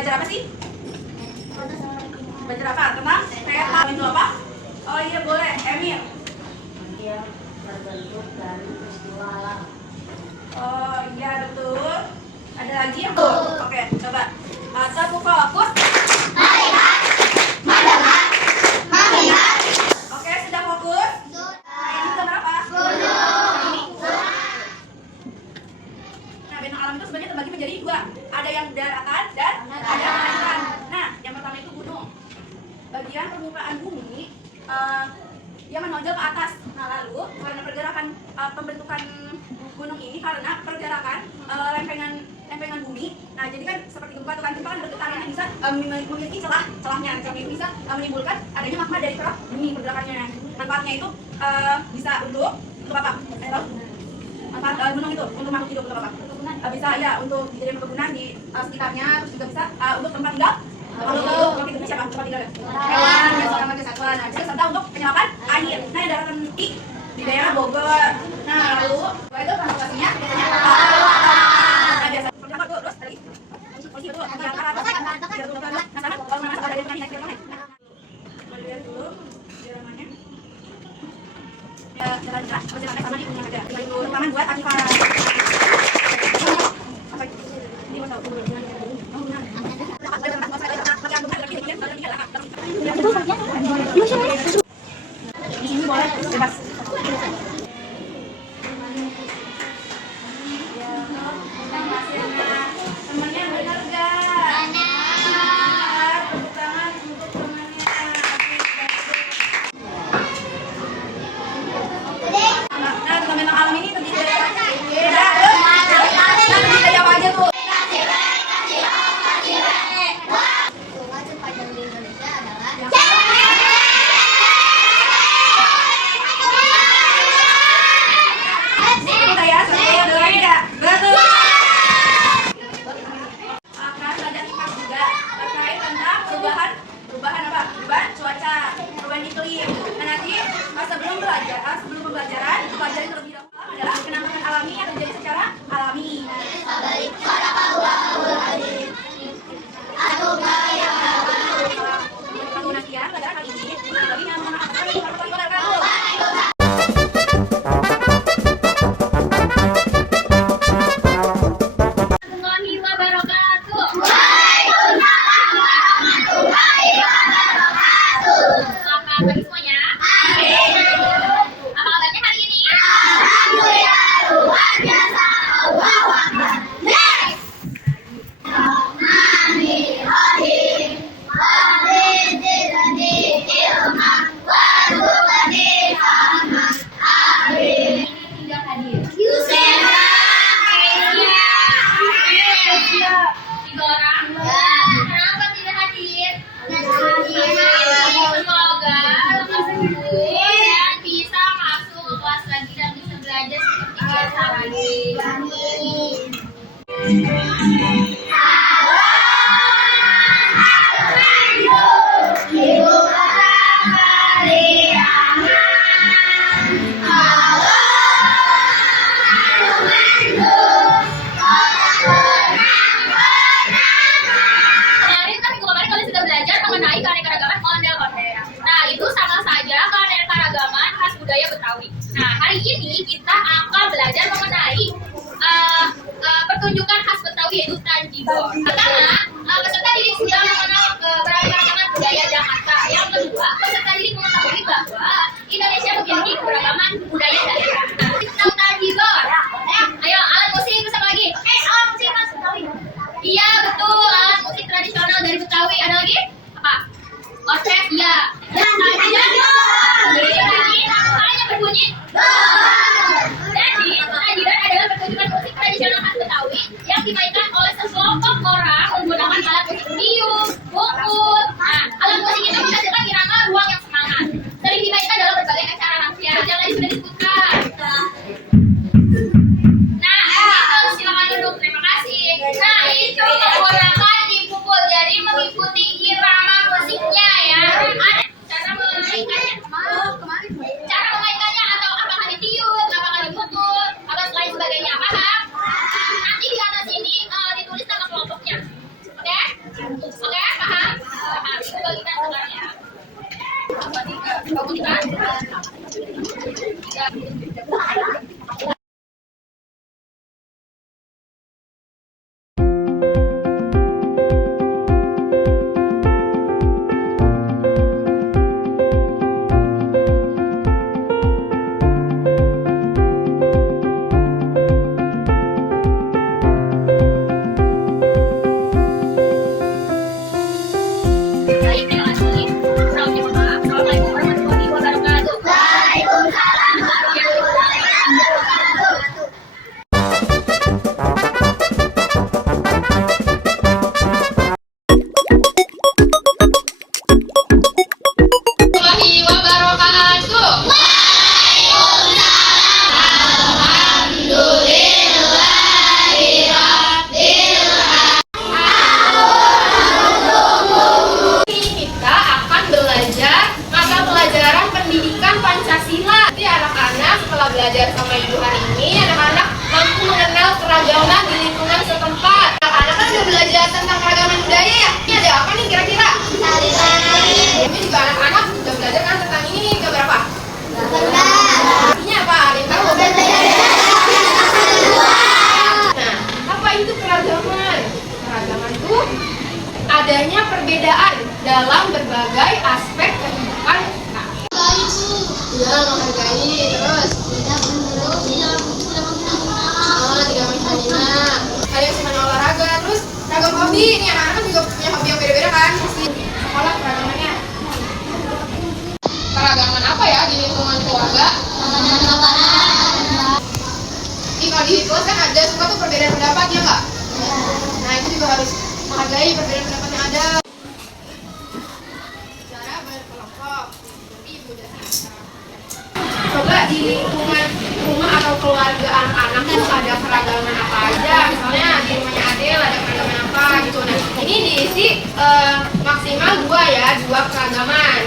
belajar apa sih? Belajar apa? Tentang peta itu apa? Oh iya boleh, Emil. Dia terbentuk dari peristiwa alam. Oh iya betul. Ada lagi yang betul? Oke, coba. Satu fokus. Melihat, mendengar, mengingat. Oke, sudah fokus. Ini gambar apa? Ini. Nah, bentang alam itu sebenarnya terbagi menjadi dua. Ada yang daratan dan ada yang lautan. Nah, yang pertama itu gunung. Bagian permukaan bumi dia menonjol ke atas. Nah, lalu karena pergerakan pembentukan gunung ini karena pergerakan lempengan bumi. Nah, jadi kan seperti gempa atau gempa kan bergetar yang bisa memiliki celahnya yang bisa menimbulkan adanya magma dari kerak bumi pergerakannya. Manfaatnya itu bisa untuk apa? Manfaat gunung itu untuk makhluk hidup, untuk apa? Bisa ya untuk dijadikan perkebunan di sekitarnya, terus juga bisa untuk tempat tinggal. Kalau itu siapa? Tempat tinggal hewan, misalkan marga satwa. Nah, bisa serta untuk penyerapan air. Nah, yang daratan di daerah Bogor. Nah, lalu itu transportasinya biasanya apa? Nah, biasa seperti apa tuh? Terus tadi posisi itu di antara nah sana kalau mana ada yang naik mana? Mari lihat dulu jalanannya. Ya, jalan-jalan sama di punya ada. Tinggal dulu rekaman buat Akifah. Ini mau tahu dulu. Di sini boleh bebas. Temannya benar gak? Benar. Tepuk tangan untuk temannya. Nah, teman alam ini terdiri dari apa? Beda. Terdiri dari apa aja tuh? Sebelum pembelajaran, pelajari terlebih dahulu adalah penampilan alami yang terjadi secara alami. Penggunaan pelajaran kali ini, bagi yang hari ini kita akan belajar mengenai pertunjukan khas Betawi yaitu Tanjidor. Pertama, peserta didik sudah mengenal keragaman budaya Jakarta. Yang kedua, peserta didik mengetahui bahwa Indonesia memiliki keberagaman budaya daerah. Tentang Tanjidor. Ayo, alat musik bersama lagi. Alat musik khas Betawi. Iya, betul. Alat musik tradisional dari Betawi. Ada lagi? Apa? Orkes, ya. Dan Tanjidor. Hanya berbunyi. Jadi, Tanjidor adalah pertunjukan musik tradisional khas Betawi yang dimainkan oleh sekelompok orang belajar. Baik, terima kasih. Assalamualaikum warahmatullahi wabarakatuh. Waalaikumsalam warahmatullahi wabarakatuh. Warahmatullahi wabarakatuh. Kita akan belajar mata pelajaran pendidikan Pancasila. Jadi anak-anak setelah belajar sama ibu hari ini, anak-anak mampu mengenal keragaman di lingkungan setempat. Anak-anak kan udah belajar tentang keragaman budaya ya. Ini ada apa nih kira-kira? Ini juga anak-anak udah belajar kan tentang ini nih, berapa? Artinya apa? Ada yang tahu? Nah, apa itu keragaman? Keragaman itu adanya perbedaan dalam berbagai aspek kehidupan kita. Ya, menghargai, terus tidak menghina. Ada yang suka olahraga, terus ragam hobi. Ini anak-anak juga punya hobi yang beda-beda kan? Pasti sekolah keragamannya. Keragaman apa ya di lingkungan keluarga? Ini kalau di kelas kan ada suka tuh perbedaan pendapat ya nggak? Nah itu juga harus menghargai perbedaan pendapat yang ada. Cara berkelompok, jadi ibu dan anak. Coba di lingkungan rumah atau keluarga anak-anak tuh ada keragaman apa aja? Misalnya di rumahnya Adel ada keragaman apa gitu. Nah ini diisi maksimal 2 ya, 2 keragaman.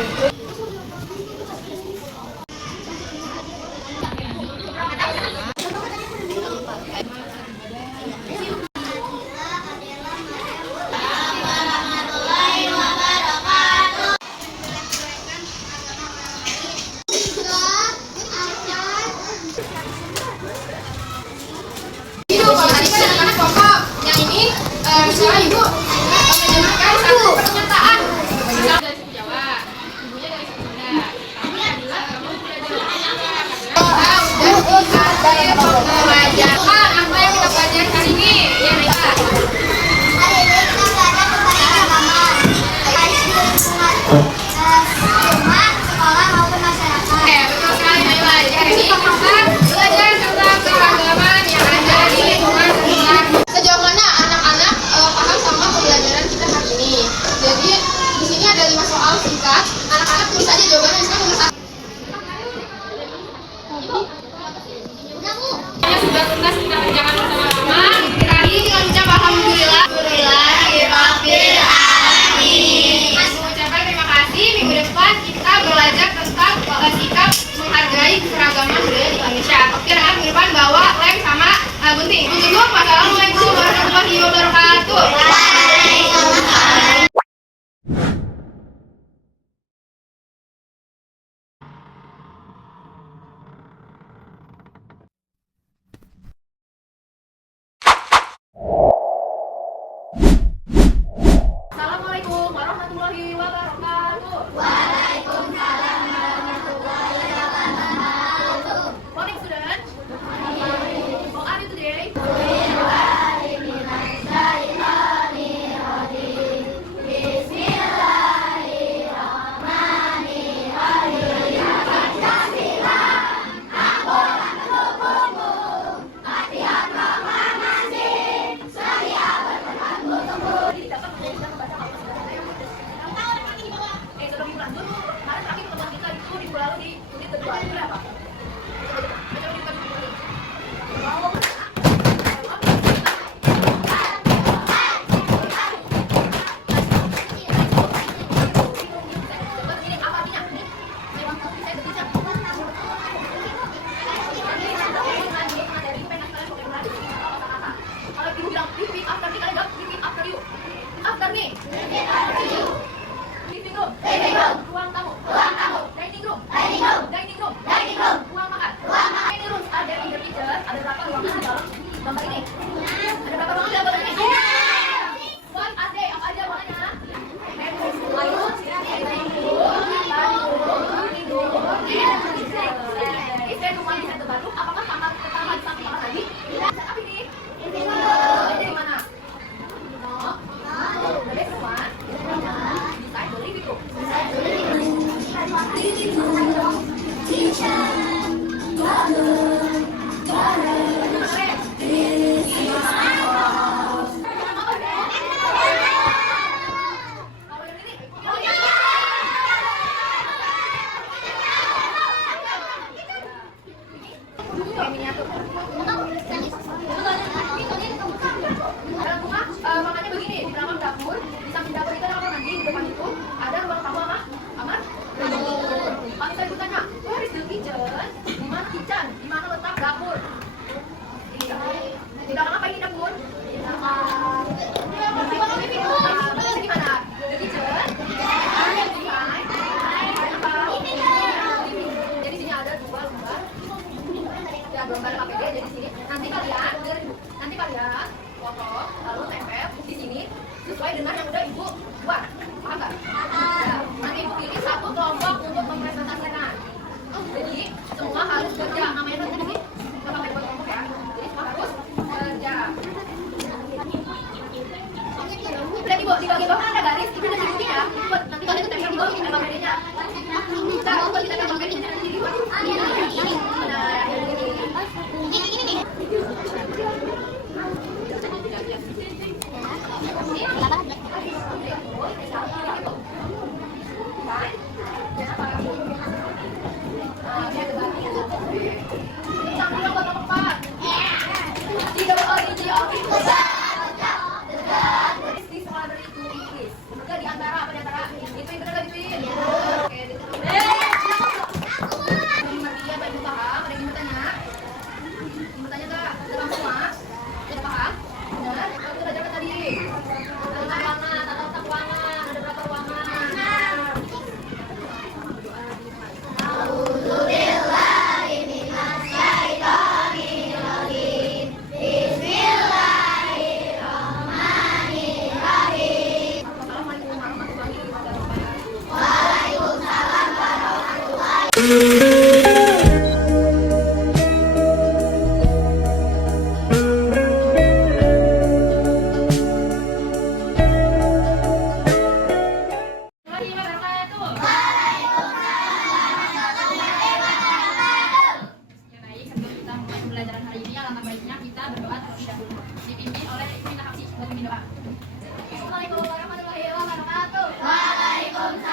Itu kalau tadi kan anak-anak kelompok, yang ini misalnya ibu menjelaskan satu pernyataan. Misal dari suku Jawa, ibunya dari suku Sunda. Kamu bilang kamu belajar pembelajaran apa yang kita pelajari hari ini? Ya Rita. Hari ini kita belajar tentang keragaman, baik di lingkungan rumah, sekolah maupun masyarakat. Betul sekali Naila. Jadi hari ini kita belajar tentang keragaman yang ada di lingkungan sekitar. Sejauh mana anak-anak paham sama pembelajaran kita hari ini? Jadi di bagian bawah ada garis, itu ada titiknya ya. Buat nanti kalian tempel di bawah ini ada garisnya. Kita buat kita tempel garisnya di sini. Ini nih. Pembelajaran hari ini alangkah baiknya kita berdoa terlebih dahulu dipimpin oleh Ibu Minta Kasih buat doa. Assalamualaikum warahmatullahi wabarakatuh. Waalaikumsalam.